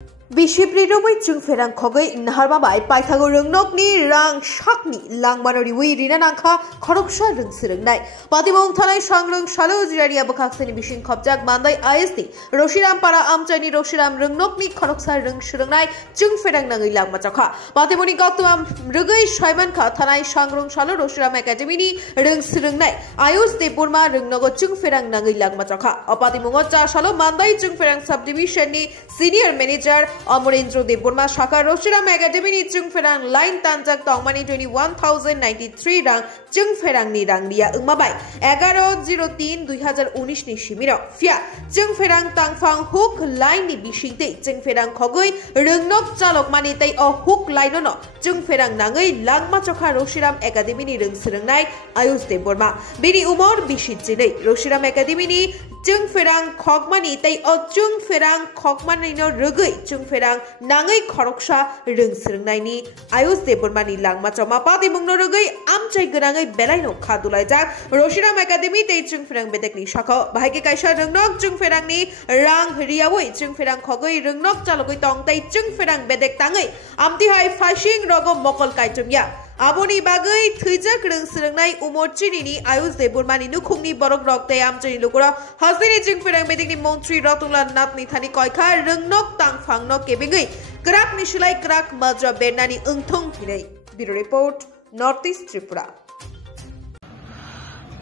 Bishipri chung ferang khogai naharmabai paithago rungnokni rang shakni langmanori wi rinanangkha khoroksha rungsirungnai patibong thanai sangrung shalo jiraria bokhakseni bising khopjak mandai ISD Roshiram para amchaini Roshiram rungnokni khoroksa rungsurungnai chung ferang nangai langmachakha patiboni goktam rugai shaimankha thanai sangrung shalo Roshiram academy ni rungsirungnai Ayus Deburma rungnogo chung ferang nangai langmachakha apatimongo cha shalo mandai chung ferang subdivision ni senior manager Amorendra Deburma Shaka Roshiram Academy ni chung ferang line tanjak tongmani 21,093 rang chung ferang ni rang dia ungmabai 11/03/2019 ni shimiro fia chung ferang tangfang hook line ni bisingte chung ferang khogoi rungnok chalok mani tai o hook line no chung ferang nangai langma chokha Roshiram Academy ni rungsirungnai Ayus Deburma bini umor bisitjinei Roshiram Academy ni chung ferang khogmani tai o chung ferang khogmani no rugai chung ferang nangai khoroksa rungsirungnai ni Ayus Deburma ni langma choma pati mungno rugai amchai grangai belai no khadulai jak Roshiram Academy tai chung ferang bedek ni shaka bahai kaisa rungnok chung ferang ni rang riawoi chung ferang khogoi rungnok chalogoi tong tai chung ferang bedek tangai amti hai fashing rogo mokol kaitumya Aboni bagai thujak rungsirungnai umorchini ni Ayus Deburma ni nukhungni borok roktai amchani lukura hasini chung ferang bedek ni montri Ratunglan Nath ni thani koikha rungnok tangfangno kebengai krak mishulai krak majra bernani ungthong hinai Bureau Report Northeast Tripura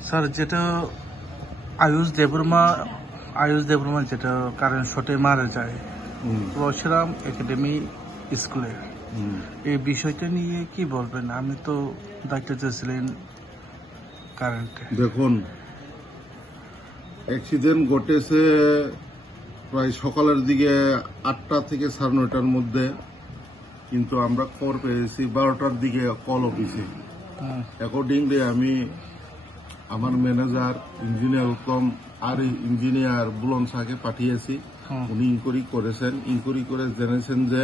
Sir যেটা আয়ুষ দেববর্মা যেটা current শটে মারা যায় রশিরাম academy স্কুলে এই বিষয়টা নিয়ে কি বলবেন আমি তো দায়িত্ব চেয়েছিলেন কারেন্টে দেখুন অ্যাক্সিডেন্ট ঘটেছে প্রায় সকালের দিকে 8টা থেকে 9:30টার মধ্যে কিন্তু আমরা খবর পেয়েছি 12টার দিকে কল অফিসে অ্যাকর্ডিংলি আমি আমার ম্যানেজার ইঞ্জিনিয়ার উত্তম আর ইঞ্জিনিয়ার বুলন শাহকে পাঠিয়েছি উনি ইনকোয়ারি করেছেন ইনকোয়ারি করে জেনেছেন যে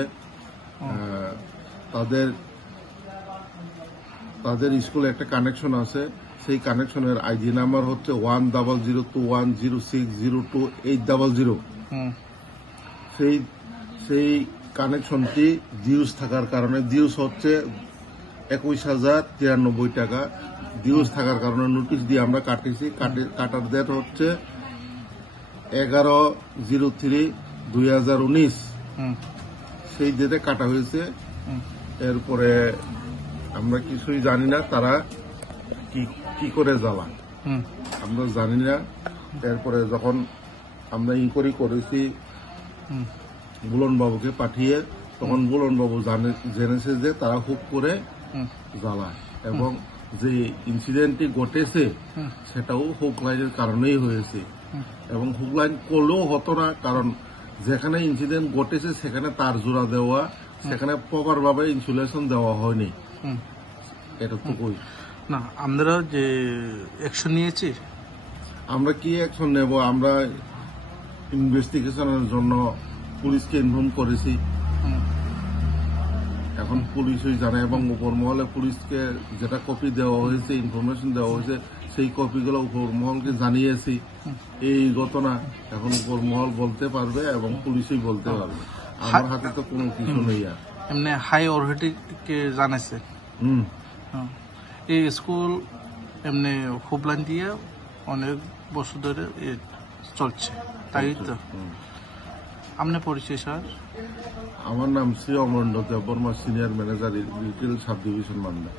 তাদের স্কুলে একটা কানেকশন আছে সেই কানেকশনের আইডি নাম্বার হচ্ছে 100210602800 সেই কানেকশনটি ডিউজ থাকার কারণে ডিউজ হচ্ছে 21,093 টাকা ডিউজ থাকার কারণে নোটিশ দিয়ে আমরা কাটেছি কাটার ডেট হচ্ছে 11/03/2019 সেই ডেটে কাটা হয়েছে এরপরে আমরা কিছুই জানি না তারা কি করে জ্বালায় আমরা জানি না এরপরে যখন আমরা ইনকোয়ারি করেছি বুলন বাবুকে পাঠিয়ে তখন বুলন বাবু জেনেছে যে তারা হুক করে জ্বালায় এবং যে ইনসিডেন্টটি ঘটেছে সেটাও হুক লাইনের কারণেই হয়েছে এবং হুক লাইন করলেও হতো না কারণ যেখানে ইনসিডেন্ট ঘটেছে সেখানে তার জোড়া দেওয়া সেখানে প্রপার ভাবে ইনসুলেশন দেওয়া হয়নি এটুকুই না আমরা যে অ্যাকশন নিয়েছি আমরা কি অ্যাকশন নেব আমরা ইনভেস্টিগেশনের জন্য পুলিশকে ইনফর্ম করেছি এখন পুলিশই জানে এবং উপর মহলে পুলিশকে যেটা কপি দেওয়া হয়েছে ইনফরমেশন দেওয়া হয়েছে সেই কপিগুলো উপর মহলকে জানিয়েছি এই ঘটনা এখন উপর মহল বলতে পারবে এবং পুলিশই বলতে পারবে আমার হাতে তো কোনো কিছু নেই আর এমনি হাই অথরিটিকে জানাইছে এই স্কুল এমনি হুবলান দিয়ে অনেক বছর ধরে চলছে তাই তো আপনার পরিচয় স্যার আমার নাম Shri Amarendra Debbarma senior manager retail sub division Malda